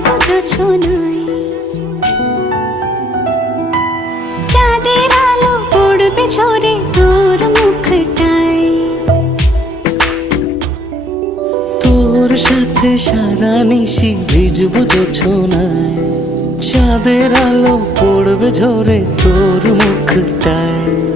ভিজবো জোছনায়। চাঁদের আলো পড়বে ঝরে তোর মুখটায়। তোর সাথে সারা নিশি ভিজবো জোছনায়। চাঁদের আলো পড়বে ঝরে তোর মুখটায়।